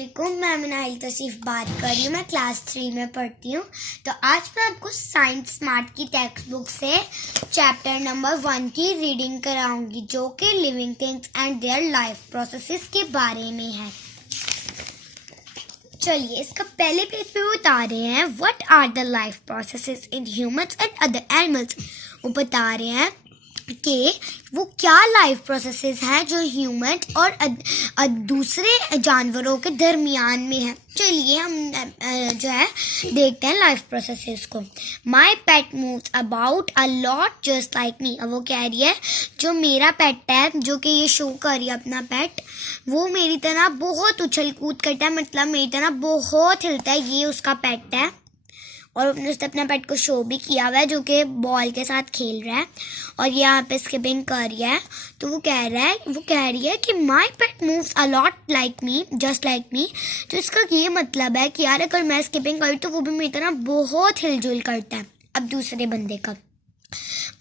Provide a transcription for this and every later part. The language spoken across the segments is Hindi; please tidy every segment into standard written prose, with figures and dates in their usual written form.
अस्सलामुअलैकुम। मैं मिनाइल तौसीफ बात कर रही हूँ। मैं क्लास 3 में पढ़ती हूँ। तो आज मैं आपको साइंस स्मार्ट की टेक्स्ट बुक से चैप्टर नंबर 1 की रीडिंग कराऊंगी, जो कि living things and their life processes के बारे में है। चलिए, इसका पहले पेज पे वो बता रहे हैं what are the life processes in humans and other animals. वो बता रहे हैं कि वो क्या लाइफ प्रोसेसेस हैं जो ह्यूमन और दूसरे जानवरों के दरमियान में है। चलिए हम जो है देखते हैं लाइफ प्रोसेसेस को। My pet moves about a lot just like me. अब वो कह रही है जो मेरा पेट है, जो कि ये शो कर रही है अपना पेट, वो मेरी तरह बहुत उछल कूद करता है, मतलब मेरी तरह बहुत हिलता है। ये उसका पेट है और उसने अपने पेट को शो भी किया हुआ है, जो कि बॉल के साथ खेल रहा है और यहाँ पे स्किपिंग कर रही है। तो वो कह रही है कि my pet moves a lot like me just like me. तो इसका ये मतलब है कि यार अगर मैं स्किपिंग करूँ तो वो भी मेरी तरह बहुत हिलजुल करता है। अब दूसरे बंदे का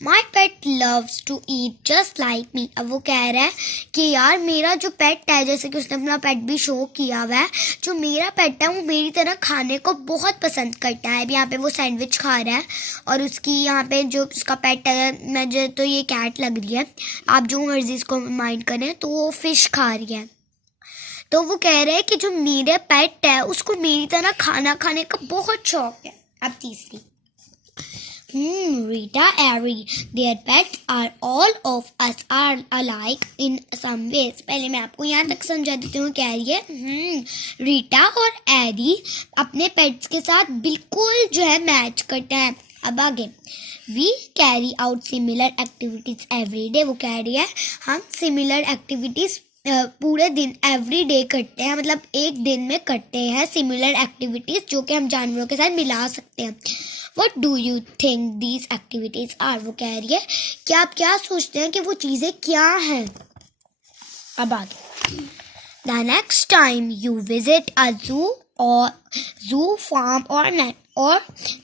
my pet loves to eat just like me. अब वो कह रहा है कि यार मेरा जो पेट है, जैसे कि उसने अपना पेट भी शो किया हुआ है, जो मेरा पेट है वो मेरी तरह खाने को बहुत पसंद करता है। अब यहाँ पे वो सैंडविच खा रहा है और उसकी यहाँ पे जो उसका पेट है, मुझे तो ये कैट लग रही है, आप जो मर्जी इसको माइंड करें, तो वो फिश खा रही है। तो वो कह रहे हैं कि जो मेरे पेट है उसको मेरी तरह खाना खाने का बहुत शौक है। अब तीसरी Rita, Ari, their pets are all of us are alike in some ways. पहले मैं आपको यहाँ तक समझा देती हूँ। कह रही है रीटा और एरी अपने पेट्स के साथ बिल्कुल जो है मैच करते हैं। अब आगे we carry out similar activities every day. वो कह रही है हम सिमिलर एक्टिविटीज पूरे दिन एवरी डे करते हैं, मतलब एक दिन में करते हैं सिमिलर एक्टिविटीज, जो कि हम जानवरों के साथ मिला सकते हैं। What do you think these activities are? वो कह रही है कि आप क्या सोचते हैं कि वो चीज़ें क्या हैं। अब आगे The next time you visit a zoo farm or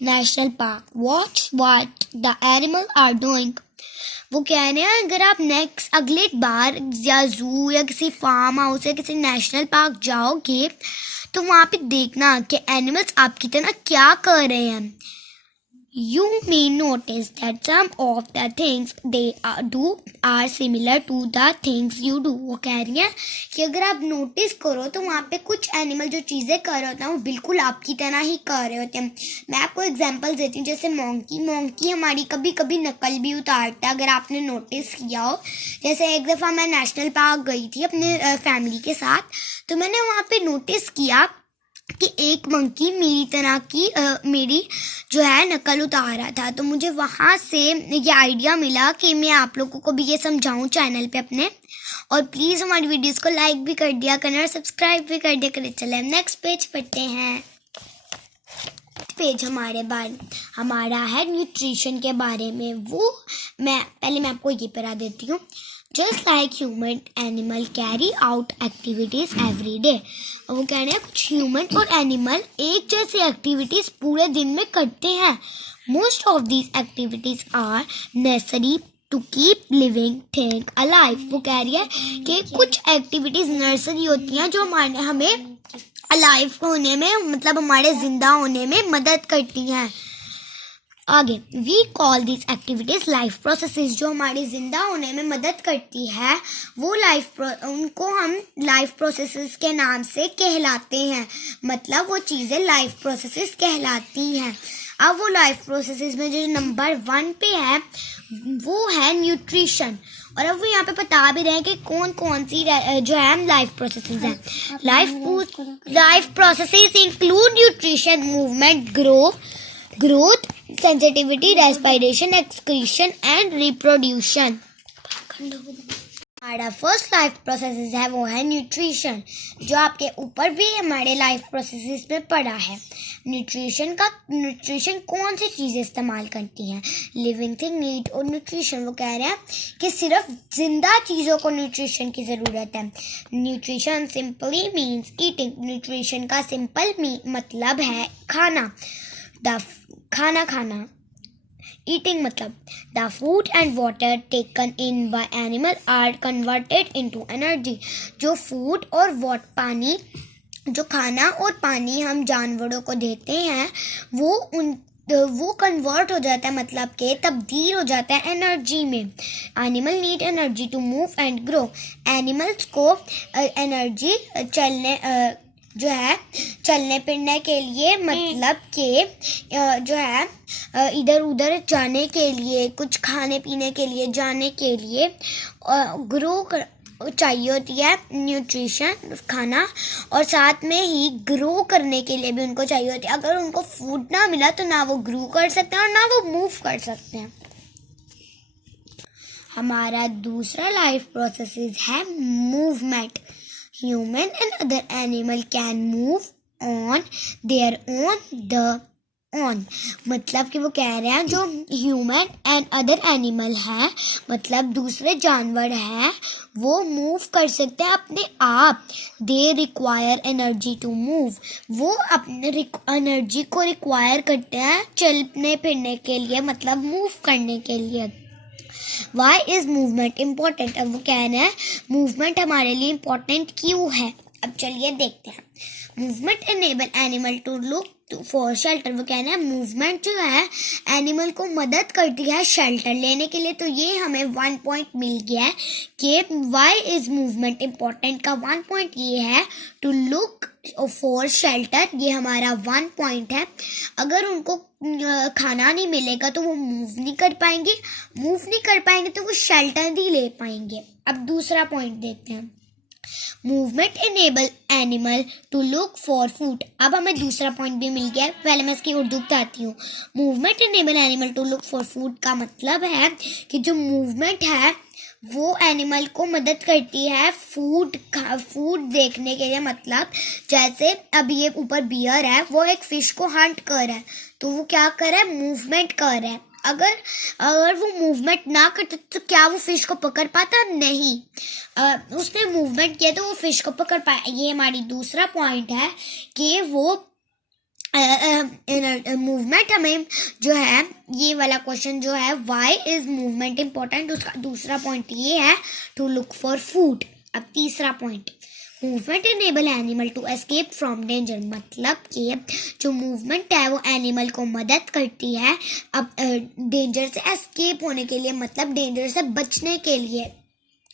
national park, watch what the animals are doing. वो कह रहे हैं अगर आप अगली बार या जू या किसी फार्म हाउस या किसी नेशनल पार्क जाओगे तो वहाँ पे देखना कि एनिमल्स आपकी तरह क्या कर रहे हैं। You may notice that some of the things they do are similar to the things you do. वो कह रही हैं कि अगर आप नोटिस करो तो वहाँ पे कुछ एनिमल जो चीज़ें कर रहे होते हैं वो बिल्कुल आपकी तरह ही कर रहे होते हैं। मैं आपको एग्जांपल देती हूँ, जैसे मोंकी हमारी कभी कभी नकल भी उतारता है, अगर आपने नोटिस किया हो। जैसे एक दफ़ा मैं नेशनल पार्क गई थी अपने फैमिली के साथ, तो मैंने वहाँ पे नोटिस किया कि एक मंकी मेरी तरह की मेरी जो है नकल उतार रहा था। तो मुझे वहाँ से ये आइडिया मिला कि मैं आप लोगों को भी ये समझाऊं चैनल पे अपने, और प्लीज़ हमारी वीडियोस को लाइक भी कर दिया करें और सब्सक्राइब भी कर दिया करें। चले हम नेक्स्ट पेज पढ़ते हैं। पेज हमारा है न्यूट्रिशन के बारे में। मैं आपको ये पढ़ा देती हूँ। Just like human, animal carry out activities every day. वो कह रहे हैं कुछ ह्यूमन और एनिमल एक जैसी एक्टिविटीज पूरे दिन में करते हैं। Most of these activities are necessary to keep living thing alive. वो कह रही है कि कुछ एक्टिविटीज नर्सरी होती हैं जो हमें अलाइव होने में, मतलब हमारे जिंदा होने में मदद करती हैं। आगे we call this activities life processes. जो हमारी जिंदा होने में मदद करती है वो उनको हम लाइफ प्रोसेसेस के नाम से कहलाते हैं, मतलब वो चीज़ें लाइफ प्रोसेसेस कहलाती हैं। अब वो लाइफ प्रोसेसेस में जो नंबर 1 पे है वो है न्यूट्रिशन। और अब वो यहाँ पे बता भी रहे हैं कि कौन कौन सी जो है लाइफ प्रोसेसेस हैं। Life processes include nutrition, movement, growth, sensitivity, respiration, excretion and reproduction. हमारा फर्स्ट लाइफ प्रोसेसेस है वो है न्यूट्रिशन, जो आपके ऊपर भी हमारे लाइफ प्रोसेसेस में पड़ा है। न्यूट्रिशन कौन सी चीज़ें इस्तेमाल करती हैं? लिविंग थिंग नीड और न्यूट्रिशन। वो कह रहे हैं कि सिर्फ जिंदा चीज़ों को न्यूट्रिशन की ज़रूरत है। Nutrition simply means eating. Nutrition का सिंपल मतलब है खाना। खाना Eating मतलब the food and water taken in by animal are converted into energy. जो food और पानी जो खाना और पानी हम जानवरों को देते हैं वो कन्वर्ट हो जाता है, मतलब कि तब्दील हो जाता है एनर्जी में। Animal need energy to move and grow. Animals को एनर्जी चलने फिरने के लिए, मतलब कि जो है इधर उधर जाने के लिए, कुछ खाने पीने के लिए जाने के लिए चाहिए होती है न्यूट्रिशन, खाना, और साथ में ही ग्रो करने के लिए भी उनको चाहिए होती है। अगर उनको फूड ना मिला तो ना वो ग्रो कर सकते हैं और ना वो मूव कर सकते हैं। हमारा दूसरा लाइफ प्रोसेस है movement. Human and other animal can move on their own. मतलब कि वो कह रहे हैं जो ह्यूमन एंड अदर एनिमल है, मतलब दूसरे जानवर हैं, वो मूव कर सकते हैं अपने आप। They require energy to move. वो अपने एनर्जी को रिक्वायर करते हैं चलने फिरने के लिए, मतलब मूव करने के लिए। Why is movement important? अब वो कह रहे हैं मूवमेंट हमारे लिए इम्पोर्टेंट क्यों है। अब चलिए देखते हैं। Movement enable animal to look for shelter. वो कहना है मूवमेंट जो है एनिमल को मदद करती है शेल्टर लेने के लिए। तो ये हमें 1 पॉइंट मिल गया है कि वाई इज मूवमेंट इम्पोर्टेंट का 1 पॉइंट ये है। टू लुक फॉर शेल्टर, ये हमारा 1 पॉइंट है। अगर उनको खाना नहीं मिलेगा तो वो मूव नहीं कर पाएंगे तो वो शेल्टर नहीं ले पाएंगे। अब दूसरा पॉइंट देखते हैं। Movement enable animal to look for food. अब हमें दूसरा पॉइंट भी मिल गया। पहले मैं इसकी उर्दू बताती हूँ। Movement enable animal to look for food का मतलब है कि जो मूवमेंट है वो एनिमल को मदद करती है फूड देखने के लिए। मतलब जैसे अब ये ऊपर बियर है, वो एक फिश को हंट कर रहा है, तो वो क्या कर रहा है, मूवमेंट कर रहा है। अगर वो मूवमेंट ना करता तो क्या वो फिश को पकड़ पाता? नहीं। उसने मूवमेंट किया तो वो फिश को पकड़ पाया। ये हमारी दूसरा पॉइंट है कि वो मूवमेंट हमें जो है, ये वाला क्वेश्चन जो है व्हाई इज मूवमेंट इम्पोर्टेंट, उसका दूसरा पॉइंट ये है टू लुक फॉर फूड। अब तीसरा point, movement enable animal to escape from danger. मतलब कि जो मूवमेंट है वो एनिमल को मदद करती है अब डेंजर से एस्केप होने के लिए, मतलब डेंजर से बचने के लिए।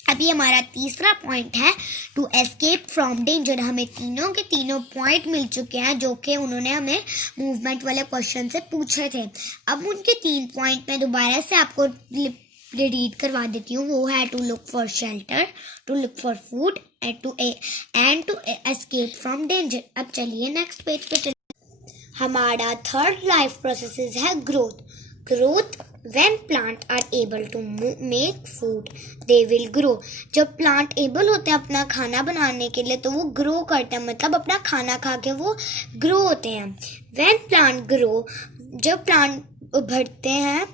अभी हमारा तीसरा पॉइंट है टू एस्केप फ्रॉम डेंजर। हमें तीनों के तीनों पॉइंट मिल चुके हैं जो कि उन्होंने हमें मूवमेंट वाले क्वेश्चन से पूछे थे। अब उनके 3 पॉइंट में दोबारा से आपको रीड करवा देती हूँ। वो है to look for shelter, to look for food and to escape from danger. अब चलिए नेक्स्ट पेज पे चलिए। हमारा थर्ड लाइफ प्रोसेस है growth. When plants are able to make food, they will grow. जब प्लांट एबल होते हैं अपना खाना बनाने के लिए तो वो ग्रो करते हैं, मतलब अपना खाना खा के वो ग्रो होते हैं। When plant grow, जब प्लांट बढ़ते हैं,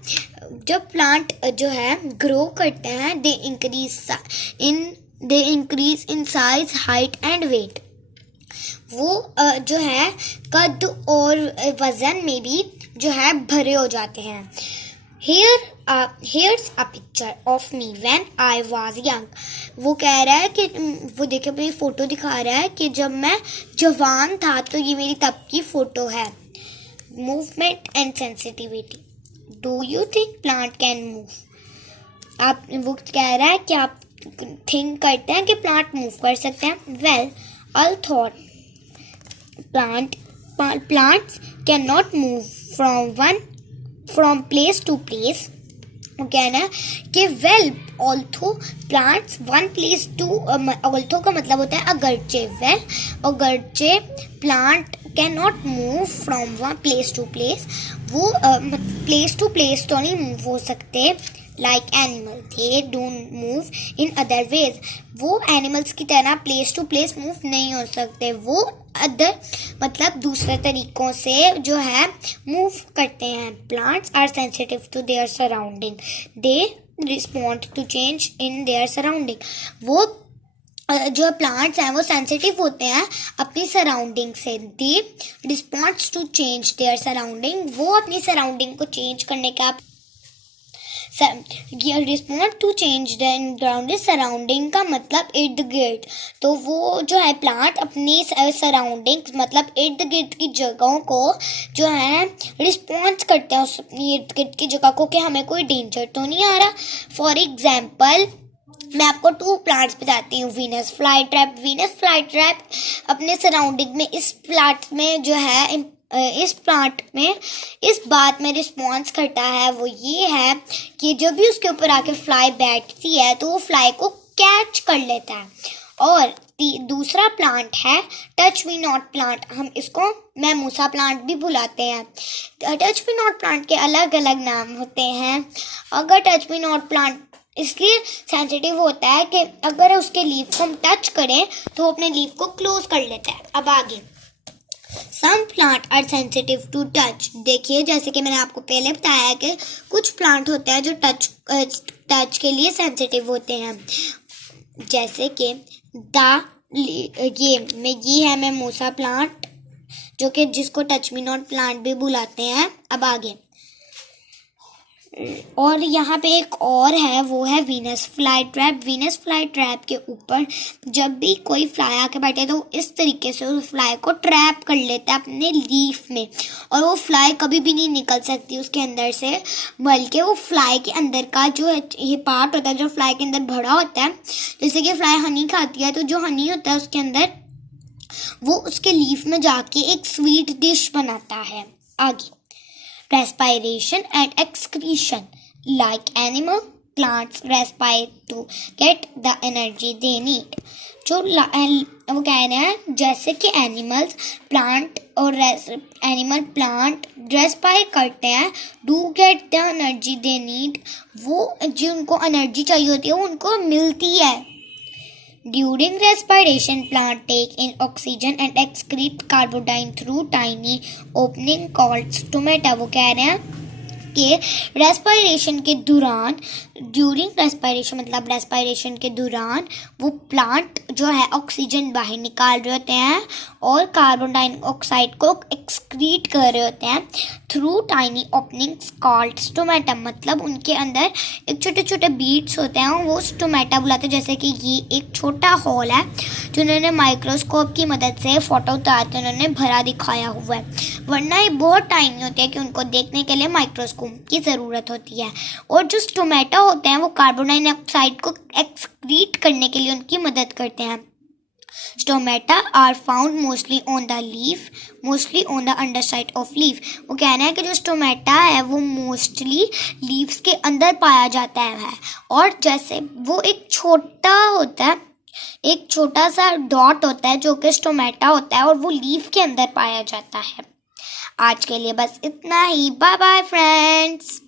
जब प्लांट जो है ग्रो करते हैं, they increase in size, height and weight. वो जो है कद और वजन में भी जो है भरे हो जाते हैं। Here's a picture of me when I was young. वो कह रहा है कि वो देखिए अपनी फोटो दिखा रहा है कि जब मैं जवान था, तो ये मेरी तब की फोटो है। Movement and sensitivity. Do you think plant can move? वो कह रहा है कि आप थिंक करते हैं कि प्लांट मूव कर सकते हैं। Well, all thought plants cannot move from place to place. वो कहना है कि well although plants one place to, although का मतलब होता है अगरचे। वेल अगरचे plant can not move from one place to place, वो प्लेस टू प्लेस तो नहीं मूव हो सकते। Like animal they don't move in other ways. वो एनिमल्स की तरह प्लेस टू प्लेस मूव नहीं हो सकते, वो अदर मतलब दूसरे तरीकों से जो है मूव करते हैं। Plants are sensitive to their surrounding, they respond to change in their surrounding. वो जो प्लांट्स हैं वो सेंसिटिव होते हैं अपनी सराउंडिंग से। They responds to change their surrounding, वो अपनी सराउंडिंग को चेंज करने का respond to change the environment surrounding का मतलब इर्द गिर्द। तो वो जो है प्लांट अपनी सराउंडिंग मतलब इर्द गिर्द की जगहों को जो है रिस्पॉन्स करते हैं उस अपनी इर्द गिर्द की जगह को कि हमें कोई डेंजर तो नहीं आ रहा। फॉर एग्जाम्पल मैं आपको 2 प्लांट्स बताती हूँ। वीनस फ्लाई ट्रैप अपने सराउंडिंग में इस प्लांट में जो है इस प्लांट में इस बात में रिस्पॉन्स करता है, वो ये है कि जब भी उसके ऊपर आके फ्लाई बैठती है तो वो फ्लाई को कैच कर लेता है। और दूसरा प्लांट है टच मी नॉट प्लांट, हम इसको मेमूसा प्लांट भी बुलाते हैं। टच मी नॉट प्लांट के अलग अलग नाम होते हैं। अगर टच मी नॉट प्लांट इसलिए सेंसिटिव होता है कि अगर उसके लीफ को हम टच करें तो वो अपने लीफ को क्लोज कर लेता है। अब आगे some plant are sensitive to touch. देखिए जैसे कि मैंने आपको पहले बताया कि कुछ प्लांट होते हैं जो टच के लिए सेंसिटिव होते हैं, जैसे कि ये है मेमूसा प्लांट जो कि जिसको टच मी नॉट प्लांट भी बुलाते हैं। अब आगे और यहाँ पे एक और है, वो है वीनस फ्लाई ट्रैप के ऊपर जब भी कोई फ्लाई आके बैठे तो इस तरीके से उस फ्लाई को ट्रैप कर लेता है अपने लीफ में, और वो फ्लाई कभी भी नहीं निकल सकती उसके अंदर से, बल्कि वो फ्लाई के अंदर का जो ये पार्ट होता है जो फ्लाई के अंदर भरा होता है, जैसे कि फ्लाई हनी खाती है तो जो हनी होता है उसके अंदर वो उसके लीफ में जाके एक स्वीट डिश बनाता है। आगे respiration and excretion, like animal plants respire to get the energy they need। जो वो कह रहे हैं जैसे कि एनिमल प्लांट रेस्पायर करते हैं do get the energy they need, वो जो उनको एनर्जी चाहिए होती है वो उनको मिलती है। During respiration, plant take in oxygen and excrete carbon through tiny opening called stomata। वो कह रहे हैं कि रेस्पायरेशन के दौरान रेस्पायरेशन के दौरान वो प्लांट जो है ऑक्सीजन बाहर निकाल रहे होते हैं और कार्बन डाइऑक्साइड को एक्सक्रीट कर रहे होते हैं through tiny openings called stomata. मतलब उनके अंदर एक छोटे छोटे बीट्स होते हैं, वो स्टोमेटा बुलाते हैं। जैसे कि ये एक छोटा हॉल है जो उन्होंने माइक्रोस्कोप की मदद से फोटो उतारते उन्होंने भरा दिखाया हुआ है, वरना ये बहुत टाइनी होते हैं कि उनको देखने के लिए माइक्रोस्कोप की ज़रूरत होती है। और जो स्टोमेटा होते हैं वो कार्बन डाइऑक्साइड को एक्सक्रीट करने के लिए उनकी मदद करते हैं। Stomata are found mostly on the leaf, mostly on the underside of leaf. वो कहना है कि जो स्टोमेटा है वो मोस्टली लीव्स के अंदर पाया जाता है, और जैसे वो एक छोटा होता है, एक छोटा सा डॉट होता है जो कि स्टोमेटा होता है और वो लीफ के अंदर पाया जाता है। आज के लिए बस इतना ही। Bye bye friends.